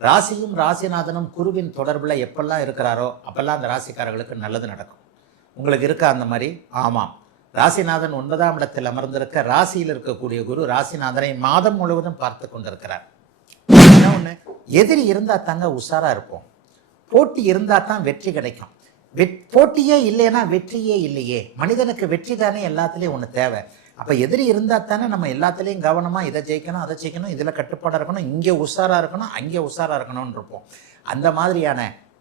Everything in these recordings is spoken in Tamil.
ராசியும் ராசிநாதனும் குருவின் தொடர்பில் எப்பெல்லாம் இருக்கிறாரோ அப்பெல்லாம் அந்த ராசிக்காரர்களுக்கு நல்லது நடக்கும். உங்களுக்கு இருக்கா அந்த மாதிரி? ஆமாம். ராசிநாதன் 9ஆம் இடத்தில் அமர்ந்திருக்க ராசியில் இருக்கக்கூடிய குரு ராசிநாதனை மாதம் முழுவதும் பார்த்து கொண்டிருக்கிறார். ஒன்று, எதிரி இருந்தால் தாங்க உஷாராக இருப்போம். போட்டி இருந்தால் தான் வெற்றி கிடைக்கும். போட்டியே இல்லைன்னா வெற்றியே இல்லையே. மனிதனுக்கு வெற்றி தானே எல்லாத்துலேயும் ஒன்று தேவை. அப்போ எதிரி இருந்தால் தானே நம்ம எல்லாத்துலேயும் கவனமாக இதை ஜெயிக்கணும், அதை ஜெயிக்கணும், இதில் கட்டுப்பாடாக இருக்கணும், இங்கே உஷாராக இருக்கணும், அங்கே உஷாராக இருக்கணும்னு இருப்போம். அந்த மாதிரியான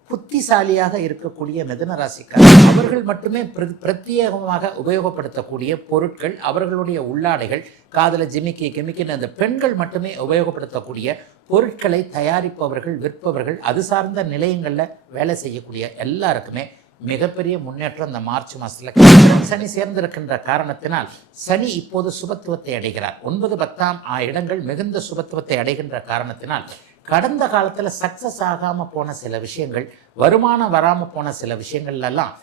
புத்திசாலியாக இருக்கக்கூடிய மிதுன ராசிக்காரர்கள் அவர்கள் மட்டுமே பிரத்யேகமாக உபயோகப்படுத்தக்கூடிய பொருட்கள், அவர்களுடைய உள்ளாடைகள், காதில் ஜிமிக்கின்னு அந்த பெண்கள் மட்டுமே உபயோகப்படுத்தக்கூடிய பொருட்களை தயாரிப்பவர்கள், விற்பவர்கள், அது சார்ந்த நிலையங்களில் வேலை செய்யக்கூடிய எல்லாருக்குமே மிகப்பெரிய முன்னேற்றம் இந்த மார்ச் மாதத்தில் சனி சேர்ந்திருக்கின்ற காரணத்தினால் சனி இப்போது சுபத்துவத்தை அடைகிறார். 9, 10ஆம் இடங்கள் மிகுந்த சுபத்துவத்தை அடைகின்ற காரணத்தினால் கடந்த காலத்தில் சக்சஸ் ஆகாமல் போன சில விஷயங்கள், வருமானம் வராமல் போன சில விஷயங்கள்லாம்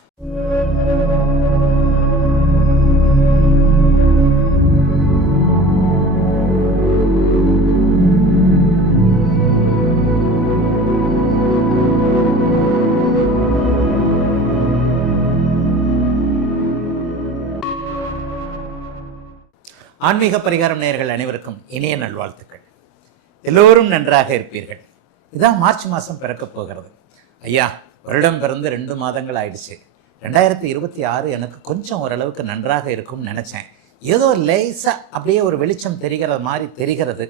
ஆன்மீக பரிகாரம் நேயர்கள் அனைவருக்கும் இனிய நல்வாழ்த்துக்கள். எல்லோரும் நன்றாக இருப்பீர்கள். இதான் மார்ச் மாதம் பிறக்கப் போகிறது. ஐயா, வருடம் பிறந்து 2 மாதங்கள் ஆயிடுச்சு. 2026 எனக்கு கொஞ்சம் ஓரளவுக்கு நன்றாக இருக்கும்னு நினச்சேன். ஏதோ லேசாக அப்படியே ஒரு வெளிச்சம் தெரிகிற மாதிரி தெரிகிறது.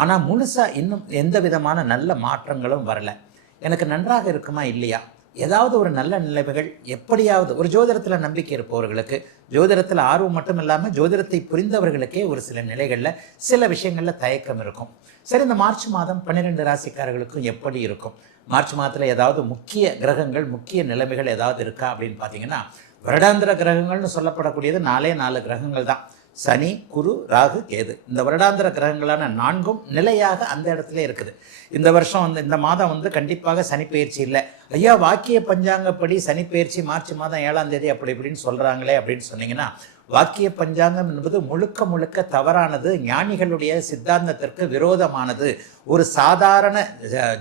ஆனால் முழுசாக இன்னும் எந்த விதமான நல்ல மாற்றங்களும் வரலை. எனக்கு நன்றாக இருக்குமா இல்லையா? ஏதாவது ஒரு நல்ல நிலைமைகள் எப்படியாவது ஒரு ஜோதிடத்தில் நம்பிக்கை இருப்பவர்களுக்கு, ஜோதிடத்தில் ஆர்வம் மட்டும் இல்லாமல் ஜோதிடத்தை புரிந்தவர்களுக்கே ஒரு சில நிலைகளில் சில விஷயங்களில் தயக்கம் இருக்கும். சரி, இந்த மார்ச் மாதம் 12 ராசிக்காரர்களுக்கும் எப்படி இருக்கும்? மார்ச் மாதத்தில் ஏதாவது முக்கிய கிரகங்கள், முக்கிய நிலைமைகள் ஏதாவது இருக்கா அப்படின்னு பார்த்தீங்கன்னா, வருடாந்திர கிரகங்கள்னு சொல்லப்படக்கூடியது 4 கிரகங்கள் தான். சனி, குரு, ராகு, கேது. இந்த வருடாந்திர கிரகங்களான 4ம் நிலையாக அந்த இடத்துல இருக்குது. இந்த வருஷம் இந்த மாதம் கண்டிப்பாக சனி பயிற்சி இல்லை. ஐயா, வாக்கிய பஞ்சாங்கப்படி சனி பயிற்சி மார்ச் மாதம் 7ஆம் தேதி அப்படி இப்படின்னு சொல்கிறாங்களே அப்படின்னு சொன்னீங்கன்னா, வாக்கிய பஞ்சாங்கம் என்பது முழுக்க முழுக்க தவறானது, ஞானிகளுடைய சித்தாந்தத்திற்கு விரோதமானது. ஒரு சாதாரண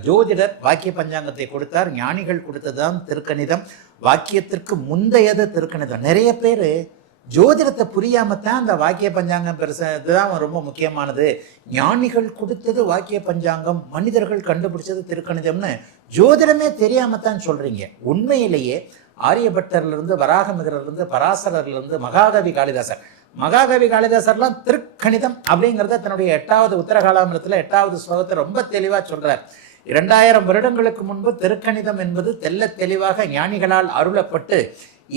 ஜோதிடர் வாக்கிய பஞ்சாங்கத்தை கொடுத்தார். ஞானிகள் கொடுத்தது தான் திருக்கணிதம். வாக்கியத்திற்கு முந்தையது திருக்கணிதம். நிறைய பேர் ஜோதிடத்தை புரியாமத்தான் அந்த வாக்கிய பஞ்சாங்கம் இதுதான் ரொம்ப முக்கியமானது, ஞானிகள் கொடுத்தது வாக்கிய பஞ்சாங்கம், மனிதர்கள் கண்டுபிடிச்சது திருக்கணிதம்னு ஜோதிடமே தெரியாமத்தான் சொல்றீங்க. உண்மையிலேயே ஆரியபட்டர்லேருந்து, வராகமிகரிலிருந்து, பராசரர்லேருந்து, மகாகவி காளிதாசர்லாம் திருக்கணிதம் அப்படிங்கிறத தன்னுடைய 8வது உத்தரகாலாமிரத்தில் 8வது ஸ்லோகத்தை ரொம்ப தெளிவாக சொல்றார். 2000 வருடங்களுக்கு முன்பு திருக்கணிதம் என்பது தெல்ல தெளிவாக ஞானிகளால் அருளப்பட்டு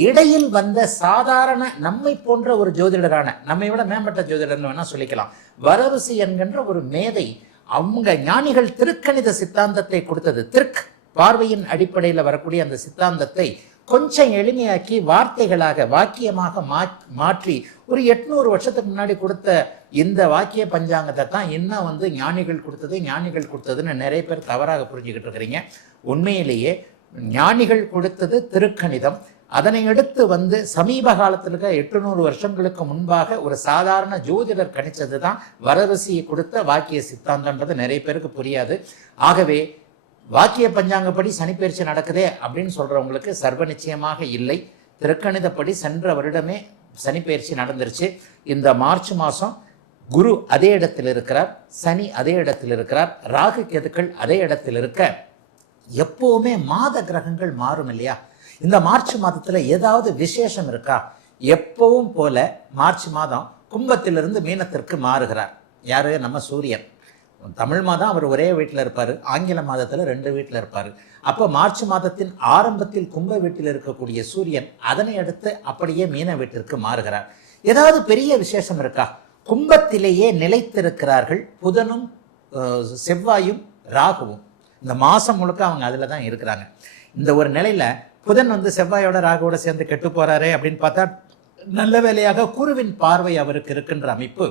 இடையில் வந்த சாதாரண நம்மை போன்ற ஒரு ஜோதிடரான, நம்மை விட மேம்பட்ட ஜோதிடர்னு வேணா சொல்லிக்கலாம், வரருசி என்கின்ற ஒரு மேதை, அவங்க ஞானிகள் திருக்கணித சித்தாந்தத்தை கொடுத்தது. பார்வையின் அடிப்படையில் வரக்கூடிய அந்த சித்தாந்தத்தை கொஞ்சம் எளிமையாக்கி வார்த்தைகளாக, வாக்கியமாக மாற்றி ஒரு 800 வருஷத்துக்கு முன்னாடி கொடுத்த இந்த வாக்கிய பஞ்சாங்கத்தை தான் இன்னும் ஞானிகள் கொடுத்ததுன்னு நிறைய பேர் தவறாக புரிஞ்சுக்கிட்டு இருக்கிறீங்க. உண்மையிலேயே ஞானிகள் கொடுத்தது திருக்கணிதம். அதனை அடுத்து சமீப காலத்தில் 800 வருஷங்களுக்கு முன்பாக ஒரு சாதாரண ஜோதிடர் கணிச்சது தான் வரருசியை கொடுத்த வாக்கிய சித்தாந்தன்றது நிறைய பேருக்கு புரியாது. ஆகவே வாக்கிய பஞ்சாங்கப்படி சனிப்பெயர்ச்சி நடக்குதே அப்படின்னு சொல்றவங்களுக்கு சர்வ நிச்சயமாக இல்லை. திருக்கணிதப்படி சென்ற வருடமே சனிப்பெயர்ச்சி நடந்துருச்சு. இந்த மார்ச் மாதம் குரு அதே இடத்தில் இருக்கிறார், சனி அதே இடத்தில் இருக்கிறார், ராகு கேதுக்கள் அதே இடத்தில் இருக்க எப்பவுமே மாத கிரகங்கள் மாறும் இல்லையா? இந்த மார்ச் மாதத்தில் ஏதாவது விசேஷம் இருக்கா? எப்பவும் போல மார்ச் மாதம் கும்பத்திலிருந்து மீனத்திற்கு மாறுகிறார். யாரு? நம்ம சூரியன். தமிழ் மாதம் அவர் ஒரே வீட்டில் இருப்பார், ஆங்கில மாதத்தில் 2 வீட்டில் இருப்பார். அப்போ மார்ச் மாதத்தின் ஆரம்பத்தில் கும்ப வீட்டில் இருக்கக்கூடிய சூரியன் அதனை அடுத்து அப்படியே மீன வீட்டிற்கு மாறுகிறார். ஏதாவது பெரிய விசேஷம் இருக்கா? கும்பத்திலேயே நிலைத்திருக்கிறார்கள் புதனும் செவ்வாயும் ராகுவும். இந்த மாதம் முழுக்க அவங்க அதில் தான் இருக்கிறாங்க. இந்த ஒரு நிலையில் புதன் செவ்வாயோட ராகுவோட சேர்ந்து கெட்டு போறாரே அப்படின்னு பார்த்தா, நல்ல வேலையாக குருவின் பார்வை அவருக்கு இருக்கின்ற அமைப்பு.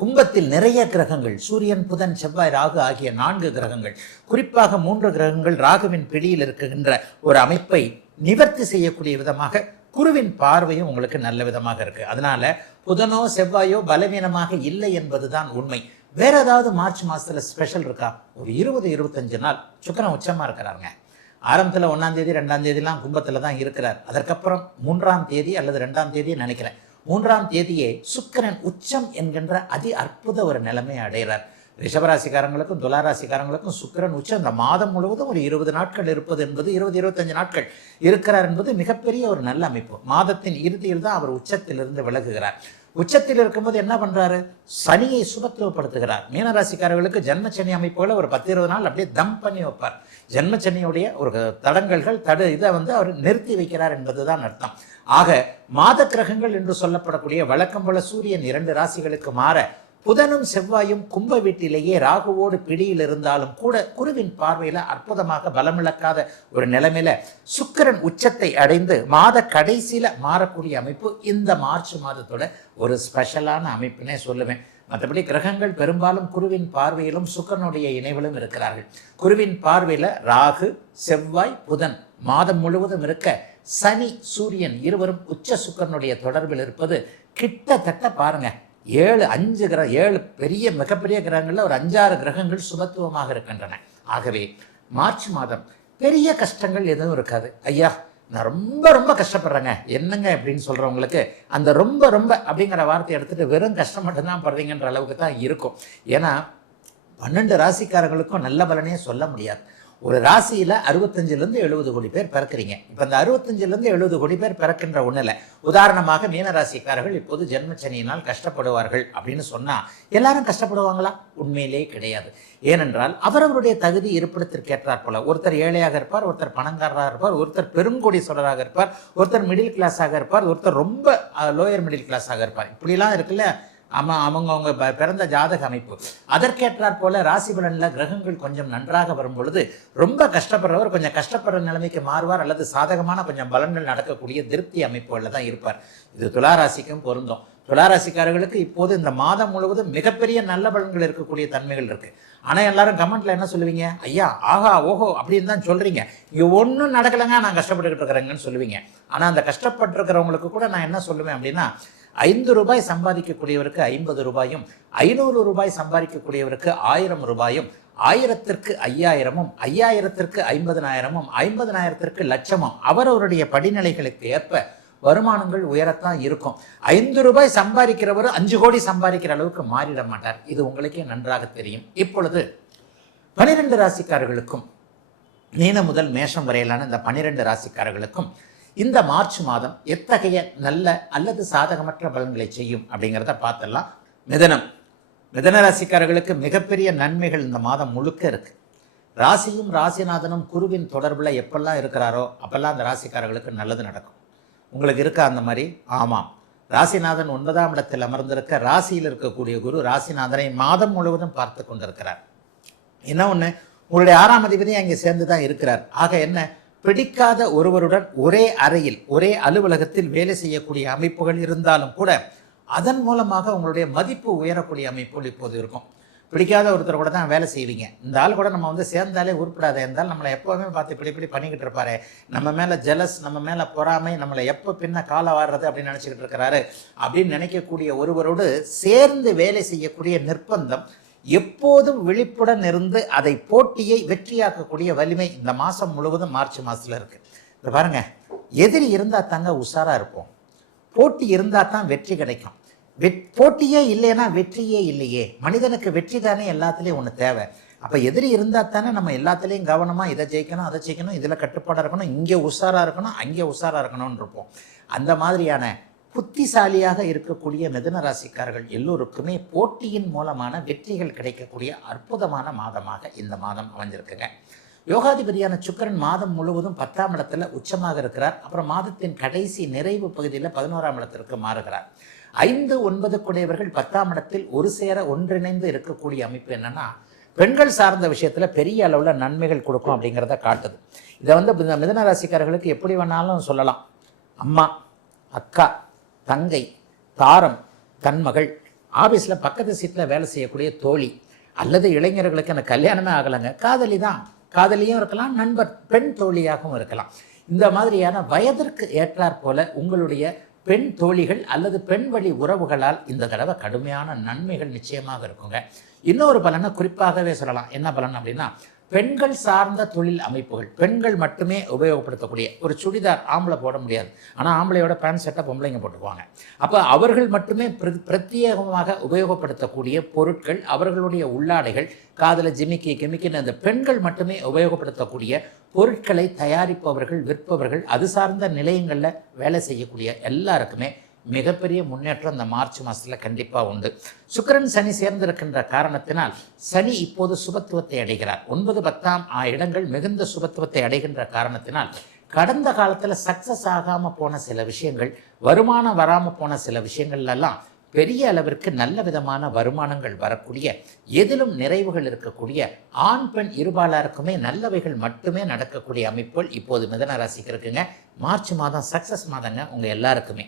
கும்பத்தில் நிறைய கிரகங்கள், சூரியன், புதன், செவ்வாய், ராகு ஆகிய 4 கிரகங்கள், குறிப்பாக 3 கிரகங்கள் ராகுவின் பிடியில் இருக்கின்ற ஒரு அமைப்பை நிவர்த்தி செய்யக்கூடிய விதமாக குருவின் பார்வையும் உங்களுக்கு நல்ல விதமாக இருக்கு. அதனால புதனோ செவ்வாயோ பலவீனமாக இல்லை என்பதுதான் உண்மை. வேற ஏதாவது மார்ச் மாதத்தில் ஸ்பெஷல் இருக்கா? ஒரு 20-25 நாள் சுக்கிரன் உச்சமாக இருக்கிறாருங்க. ஆரம்பத்தில் 1ஆம் தேதி 2ஆம் தேதிலாம் கும்பத்தில் தான் இருக்கிறார். அதற்கப்புறம் 3ஆம் தேதி அல்லது 2ஆம் தேதி நினைக்கிறேன், 3ஆம் தேதியே சுக்கிரன் உச்சம் என்கின்ற அதி அற்புத ஒரு நிலைமையை அடைகிறார். ரிஷபராசிக்காரங்களுக்கும் துளாராசிக்காரங்களுக்கும் சுக்கிரன் உச்சம் இந்த மாதம் முழுவதும் ஒரு 20 நாட்கள் இருப்பது என்பது 20-25 நாட்கள் இருக்கிறார் என்பது மிகப்பெரிய ஒரு நல்ல அமைப்பு. மாதத்தின் இறுதியில் தான் அவர் உச்சத்திலிருந்து விலகுகிறார். உச்சத்தில் இருக்கும்போது என்ன பண்றாரு? சனியை சுபத்துவப்படுத்துகிறார். மீனராசிக்காரர்களுக்கு ஜென்மச்சனி அமைப்புகளை ஒரு 10-20 நாள் அப்படியே தம் பண்ணி வைப்பார். ஜென்மச்சனியுடைய ஒரு தடங்கல்கள் இதை அவர் நிறுத்தி வைக்கிறார் என்பதுதான் அர்த்தம். ஆக மாத கிரகங்கள் என்று சொல்லப்படக்கூடிய வழக்கம் போல சூரியன் 2 ராசிகளுக்கு மாற புதனும் செவ்வாயும் கும்ப வீட்டிலேயே ராகுவோடு பிடியில் இருந்தாலும் கூட குருவின் பார்வையில அற்புதமாக பலமிழக்காத ஒரு நிலைமையில சுக்கிரன் உச்சத்தை அடைந்து மாத கடைசியில மாறக்கூடிய அமைப்பு இந்த மார்ச் மாதத்தோட ஒரு ஸ்பெஷலான அமைப்புன்னே சொல்லுவேன். மற்றபடி கிரகங்கள் பெரும்பாலும் குருவின் பார்வையிலும் சுக்கிரனுடைய இணைவிலும் இருக்கிறார்கள். குருவின் பார்வையில ராகு, செவ்வாய், புதன் மாதம் முழுவதும் இருக்க, சனி, சூரியன் இருவரும் உச்ச சுக்கிரனுடைய தொடர்பில் இருப்பது கிட்டத்தட்ட பாருங்க 7 பெரிய மிகப்பெரிய கிரகங்கள்ல ஒரு 5-6 கிரகங்கள் சுபத்துவமாக இருக்கின்றன. ஆகவே மார்ச் மாதம் பெரிய கஷ்டங்கள் எதுவும் இருக்காது. ஐயா நான் ரொம்ப கஷ்டப்படுறேங்க என்னங்க அப்படின்னு சொல்றவங்களுக்கு அந்த ரொம்ப அப்படிங்கிற வார்த்தை எடுத்துட்டு வெறும் கஷ்டம் மட்டும்தான் படுறீங்கன்ற அளவுக்கு தான் இருக்கும். ஏன்னா 12 ராசிக்காரர்களுக்கும் நல்ல பலனே சொல்ல முடியாது. ஒரு ராசியில 65-70 கோடி பேர் பிறக்கிறீங்க. இப்ப இந்த 65-70 கோடி பேர் பிறக்கின்ற ஒண்ணுல உதாரணமாக மீன ராசிக்காரர்கள் இப்போது ஜென்மச்சனியினால் கஷ்டப்படுவார்கள் அப்படின்னு சொன்னா எல்லாரும் கஷ்டப்படுவாங்களா? உண்மையிலே கிடையாது. ஏனென்றால் அவரவருடைய தகுதி இருப்பிடத்திற்கு ஏற்றாற் போல ஒருத்தர் ஏழையாக இருப்பார், ஒருத்தர் பணக்காரராக இருப்பார், ஒருத்தர் பெருங்கோடீஸ்வரராக இருப்பார், ஒருத்தர் மிடில் கிளாஸாக இருப்பார், ஒருத்தர் ரொம்ப லோயர் மிடில் கிளாஸாக இருப்பார். இப்படிலாம் இருக்குல்ல அவங்க பிறந்த ஜாதக அமைப்பு. அதற்கேற்றாற் போல ராசி பலன்ல கிரகங்கள் கொஞ்சம் நன்றாக வரும் பொழுது ரொம்ப கஷ்டப்படுறவர் கொஞ்சம் கஷ்டப்படுற நிலைமைக்கு மாறுவார், அல்லது சாதகமான கொஞ்சம் பலன்கள் நடக்கக்கூடிய திருப்தி அமைப்புகளில் தான் இருப்பார். இது துளாராசிக்கும் பொருந்தும். துளாராசிக்காரர்களுக்கு இப்போது இந்த மாதம் முழுவதும் மிகப்பெரிய நல்ல பலன்கள் இருக்கக்கூடிய தன்மைகள் இருக்கு. ஆனா எல்லாரும் கமெண்ட்ல என்ன சொல்லுவீங்க? ஐயா ஆஹா ஓஹோ அப்படின்னு தான் சொல்றீங்க, இங்க ஒன்றும் நடக்கலைங்க, நான் கஷ்டப்பட்டுக்கிட்டு இருக்கிறேங்கன்னு சொல்லுவீங்க. ஆனா அந்த கஷ்டப்பட்டு இருக்கிறவங்களுக்கு கூட நான் என்ன சொல்லுவேன் அப்படின்னா, 5 ரூபாய் சம்பாதிக்கக்கூடியவருக்கு 50 ரூபாயும், 500 ரூபாய் சம்பாதிக்கக்கூடியவருக்கு 1000 ரூபாயும், 1000ற்கு 5000-ம், 5000ற்கு 50,000-ம், 50,000ற்கு லட்சமும் அவரவருடைய படிநிலைகளுக்கு ஏற்ப வருமானங்கள் உயரத்தான் இருக்கும். 5 ரூபாய் சம்பாதிக்கிறவர் 5 கோடி சம்பாதிக்கிற அளவுக்கு மாறிட மாட்டார். இது உங்களுக்கே நன்றாக தெரியும். இப்பொழுது 12 ராசிக்காரர்களுக்கும் மீன முதல் மேஷம் வரையிலான இந்த 12 ராசிக்காரர்களுக்கும் இந்த மார்ச் மாதம் எத்தகைய நல்ல அல்லது சாதகமற்ற பலன்களை செய்யும் அப்படிங்கிறத பார்த்துடலாம். மிதன ராசிக்காரர்களுக்கு மிகப்பெரிய நன்மைகள் இந்த மாதம் முழுக்க இருக்கு. ராசியும் ராசிநாதனும் குருவின் தொடர்புல எப்பெல்லாம் இருக்கிறாரோ அப்பெல்லாம் அந்த ராசிக்காரர்களுக்கு நல்லது நடக்கும். உங்களுக்கு இருக்கா அந்த மாதிரி? ஆமாம். ராசிநாதன் 9ஆம் இடத்தில் அமர்ந்திருக்க, ராசியில் இருக்கக்கூடிய குரு ராசிநாதனை மாதம் முழுவதும் பார்த்து கொண்டிருக்கிறார். என்ன ஒண்ணு, உங்களுடைய 6ஆம் அதிபதி அங்கே சேர்ந்து தான் இருக்கிறார். ஆக என்ன, பிடிக்காத ஒருவருடன் ஒரே அறையில் ஒரே அலுவலகத்தில் வேலை செய்யக்கூடிய அமைப்புகள் இருந்தாலும் கூட அதன் மூலமாக உங்களுடைய மதிப்பு உயரக்கூடிய அமைப்புகள் இப்போது இருக்கும். பிடிக்காத ஒருத்தர் கூட தான் வேலை செய்வீங்க. இந்த ஆள் கூட நம்ம சேர்ந்தாலே உருப்படாத இருந்தால் நம்மளை எப்போவுமே பார்த்து இப்படி பண்ணிக்கிட்டு இருப்பாரு, நம்ம மேலே ஜெலஸ், நம்ம மேலே பொறாமை, நம்மளை எப்போ பின்ன காலை வாடுறது அப்படின்னு நினச்சிக்கிட்டு இருக்கிறாரு அப்படின்னு நினைக்கக்கூடிய ஒருவரோடு சேர்ந்து வேலை செய்யக்கூடிய நிர்பந்தம், எப்போதும் விழிப்புடன் இருந்து அதை போட்டியை வெற்றியாக்கக்கூடிய வலிமை இந்த மாதம் முழுவதும் மார்ச் மாதத்தில் இருக்கு. இப்போ பாருங்க, எதிரி இருந்தால் தாங்க உஷாரா இருப்போம், போட்டி இருந்தால் தான் வெற்றி கிடைக்கும். போட்டியே இல்லைன்னா வெற்றியே இல்லையே. மனிதனுக்கு வெற்றி தானே எல்லாத்துலேயும் ஒன்று தேவை. அப்போ எதிரி இருந்தால் தானே நம்ம எல்லாத்துலேயும் கவனமாக இதை ஜெயிக்கணும், அதை ஜெயிக்கணும், இதில் கட்டுப்பாடாக இருக்கணும், இங்கே உஷாராக இருக்கணும், அங்கே உஷாராக இருக்கணும்னு இருப்போம். அந்த மாதிரியான புத்திசாலியாக இருக்கக்கூடிய மிதுன ராசிக்காரர்கள் எல்லோருக்குமே போட்டியின் மூலமான வெற்றிகள் கிடைக்கக்கூடிய அற்புதமான மாதமாக இந்த மாதம் அமைஞ்சிருக்குங்க. யோகாதிபதியான சுக்கிரன் மாதம் முழுவதும் 10ஆம் இடத்துல உச்சமாக இருக்கிறார். அப்புறம் மாதத்தின் கடைசி நிறைவு பகுதியில் 11ஆம் இடத்திற்கு மாறுகிறார். 5-9 கூடியவர்கள் 10ஆம் இடத்தில் ஒரு சேர ஒன்றிணைந்து இருக்கக்கூடிய அமைப்பு என்னன்னா, பெண்கள் சார்ந்த விஷயத்துல பெரிய அளவுல நன்மைகள் கொடுக்கும் அப்படிங்கிறத காட்டுது. இதை மிதுன ராசிக்காரர்களுக்கு எப்படி வேணாலும் சொல்லலாம். அம்மா, அக்கா, தங்கை, தாரம், தன்மகள், ஆபீஸில் பக்கத்து சீட்டில் வேலை செய்யக்கூடிய தோழி, அல்லது இளைஞர்களுக்கு எனக்கு கல்யாணமே ஆகலைங்க, காதலி தான், காதலியும் இருக்கலாம், நண்பர் பெண் தோழியாகவும் இருக்கலாம். இந்த மாதிரியான வயதிற்கு ஏற்றாற் போல உங்களுடைய பெண் தோழிகள் அல்லது பெண் வழி உறவுகளால் இந்த தடவை கடுமையான நன்மைகள் நிச்சயமாக இருக்குங்க. இன்னொரு பலனை குறிப்பாகவே சொல்லலாம். என்ன பலன் அப்படின்னா, பெண்கள் சார்ந்த தொழில் அமைப்புகள், பெண்கள் மட்டுமே உபயோகப்படுத்தக்கூடிய ஒரு சுடிதார் ஆம்பளை போட முடியாது, ஆனால் ஆம்பளையோட பேண்ட் ஷர்ட்டை பொம்பளைங்க போட்டுக்குவாங்க. அப்போ அவர்கள் மட்டுமே பிரத்யேகமாக உபயோகப்படுத்தக்கூடிய பொருட்கள், அவர்களுடைய உள்ளாடைகள், காதில் ஜிமிக்கி கிமிக்கின்னு அந்த பெண்கள் மட்டுமே உபயோகப்படுத்தக்கூடிய பொருட்களை தயாரிப்பவர்கள், விற்பவர்கள், அது சார்ந்த நிலையங்களில் வேலை செய்யக்கூடிய எல்லாருக்குமே மிகப்பெரிய முன்னேற்றம் இந்த மார்ச் மாதத்தில் கண்டிப்பாக உண்டு. சுக்கிரன் சனி சேர்ந்திருக்கின்ற காரணத்தினால் சனி இப்போது சுபத்துவத்தை அடைகிறார். 9, 10ஆம் இடங்கள் மிகுந்த சுபத்துவத்தை அடைகின்ற காரணத்தினால் கடந்த காலத்தில் சக்ஸஸ் ஆகாமல் போன சில விஷயங்கள், வருமானம் வராமல் போன சில விஷயங்கள்லாம் பெரிய அளவிற்கு நல்ல விதமான வருமானங்கள் வரக்கூடிய, எதிலும் நிறைவுகள் இருக்கக்கூடிய, ஆண் பெண் இருபாலருக்குமே நல்லவைகள் மட்டுமே நடக்கக்கூடிய அமைப்புகள் இப்போது மிதன ராசிக்கு இருக்குங்க. மார்ச் மாதம் சக்ஸஸ் மாதங்க உங்கள் எல்லாருக்குமே.